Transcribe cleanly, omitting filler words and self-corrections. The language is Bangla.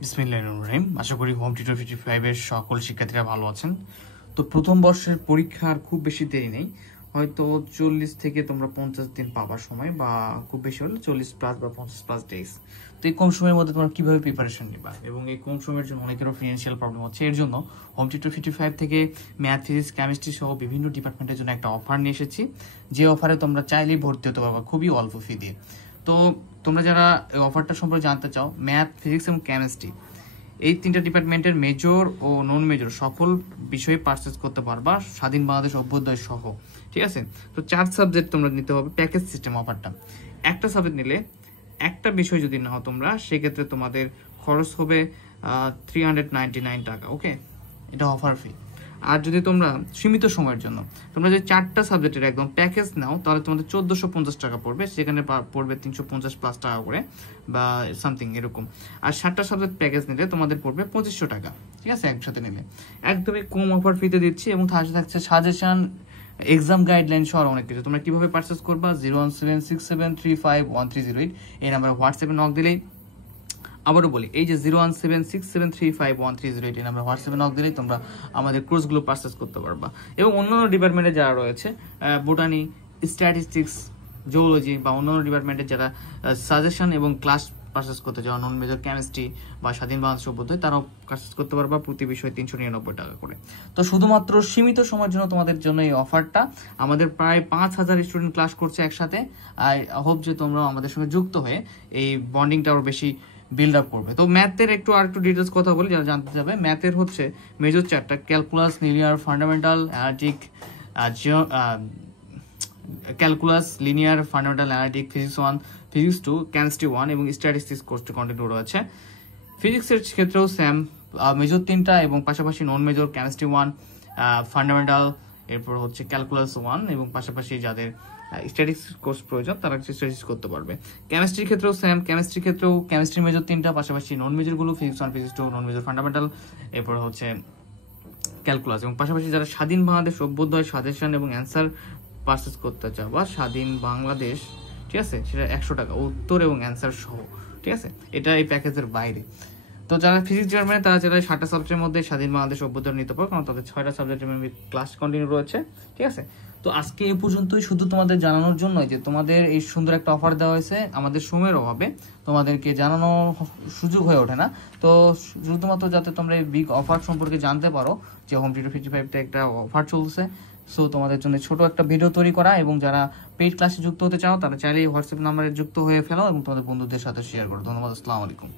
বিসমিল্লাহিররহমানিররহিম। আশা করি হোম টিউটর 55 এর সকল শিক্ষার্থীরা ভালো আছেন। তো প্রথম বর্ষের পরীক্ষার খুব বেশি দেরি নেই, হয়তো 40 থেকে তোমরা 50 দিন পাবার সময়, বা খুব বেশি হলে 40 প্লাস বা 50 প্লাস ডেজ। তো এই কম সময়ের মধ্যে তোমরা কিভাবে প্রিপারেশন নিবা, এবং এই কম সময়ের জন্য অনেকেরও ফিনান্সিয়াল প্রবলেম হচ্ছে। এর জন্য হোম টিউটর 55 থেকে ম্যাথ, ফিজিক্স, কেমিস্ট্রি সহ বিভিন্ন ডিপার্টমেন্টের জন্য একটা অফার নিয়ে এসেছি, যে অফারে তোমরা চাইলেই ভর্তি হতে পারবা খুবই অল্প ফি দিয়ে। তো তোমরা যারা এই অফারটা সম্পর্কে জানতে চাও, ম্যাথ, ফিজিক্স এবং কেমিস্ট্রি এই তিনটা ডিপার্টমেন্টের মেজর ও নন মেজর সকল বিষয়ে পারচেজ করতে পারবা স্বাধীন বাংলাদেশ অভ্যুদয় সহ, ঠিক আছে। তো 4 সাবজেক্ট তোমরা নিতে হবে, প্যাকেজ সিস্টেম অফারটা। একটা সাবজেক্ট নিলে একটা বিষয় যদি নাও তোমরা, সেক্ষেত্রে তোমাদের খরচ হবে 399 টাকা, ওকে, এটা অফার ফি। আর যদি তোমরা সীমিত সময়ের জন্য তোমরা যদি 4টা সাবজেক্টের একদম প্যাকেজ নাও, তাহলে তোমাদের 1450 টাকা পড়বে, সেখানে পড়বে 350 প্লাস টাকা করে বা সামথিং এরকম। আর 7টা সাবজেক্ট প্যাকেজ নিলে তোমাদের পড়বে 2500 টাকা, ঠিক আছে, একসাথে নিলে একদমই কম অফার ফিতে দিচ্ছি। এবং সাথে থাকছে সাজেশন, এক্সাম গাইডলাইন সহ অনেক কিছু। তোমরা কিভাবে পারচেস করবা, 01767351308 এই নাম্বারে হোয়াটসঅ্যাপে নক দিলেই, আবারও বলি, এই যে 01767351308 এই নাম্বার হোয়াটসঅ্যাপে নক দিলেই তোমরা আমাদের কোর্সগুলো পারচেস করতে পারবা। এবং অন্যান্য ডিপার্টমেন্টে যারা রয়েছে, বোটানি, স্ট্যাটিস্টিক্স, জিওলজি বা অন্যান্য ডিপার্টমেন্টে যারা সাজেশন এবং ক্লাস পারচেস করতে চাও, নন মেজর কেমিস্ট্রি বা স্বাধীন বাংলাদেশ অভ্যুদয়, তারাও পারচেস করতে পারবা প্রতি বিষয়ে 399 টাকা করে। তো শুধুমাত্র সীমিত সময়ের জন্য তোমাদের জন্য এই অফারটা। আমাদের প্রায় 5000 স্টুডেন্ট ক্লাস করছে একসাথে। আই হোপ যে তোমরা আমাদের সঙ্গে যুক্ত হয়ে এই বন্ডিংটা আরো বেশি বিল্ড আপ করবে। তো ম্যাথের আরেকটু ডিটেলস কথা বলি যারা জানতে চাবে। ম্যাথের হচ্ছে মেজর 4টা, calculus, linear, fundamental, analytic, calculus, linear, fundamental, analytic, physics 1, physics 2, chemistry 1 এবং স্ট্যাটিস্টিক্স কোর্সটি কন্টিনিউ রয়েছে। ফিজিক্সের ক্ষেত্রেও সেম, মেজর 3টা এবং পাশাপাশি নন মেজর কেমিস্ট্রি 1, ফান্ডামেন্টাল, এরপর হচ্ছে ক্যালকুলাস 1 এবং পাশাপাশি যাদের স্ট্যাটিস্টিক্স কোর্স প্রয়োজন তারা স্ট্যাটিস্টিক্স করতে পারবে। কেমিস্ট্রির ক্ষেত্রেও সেম, কেমিস্ট্রি মেজর 3টা, পাশাপাশি নন মেজরগুলো physics 1, physics 2, non major fundamental, এরপর হচ্ছে ক্যালকুলাস। এবং পাশাপাশি যারা স্বাধীন বাংলাদেশ অভ্যুদয় সাজেশন এবং অ্যান্সার পারচেস করতে চাও, বা স্বাধীন বাংলাদেশ, ঠিক আছে, সেটা 100 টাকা উত্তর এবং অ্যান্সার সহ, ঠিক আছে, এটা এই প্যাকেজের বাইরে। তো যারা ফিজিক্স ডিপার্টমেন্টে তারা যারা 7টা সাবজেক্টের মধ্যে স্বাধীন বাংলাদেশ অভ্যুদয় নিতে পারো, কারণ তাদের 6টা সাবজেক্টের ক্লাস কন্টিনিউ রয়েছে, ঠিক আছে। তো আজকে এই পর্যন্তই, শুধু তোমাদের জানানোর জন্য যে তোমাদের এই সুন্দর একটা অফার দেওয়া হয়েছে। আমাদের সময়ের অভাবে তোমাদেরকে জানানো সুযোগ হয়ে ওঠে না। তো শুধুমাত্র যাতে তোমরা এই বিগ অফার সম্পর্কে জানতে পারো যে হোম টিউটর 55তে একটা অফার চলছে, সো তোমাদের জন্য ছোট একটা ভিডিও তৈরি করা। এবং যারা পেইড ক্লাসে যুক্ত হতে চাও তারা চাইলেই হোয়াটসঅ্যাপ নাম্বারে যুক্ত হয়ে ফেলো এবং তোমাদের বন্ধুদের সাথে শেয়ার করো। ধন্যবাদ, আসসালামু আলাইকুম।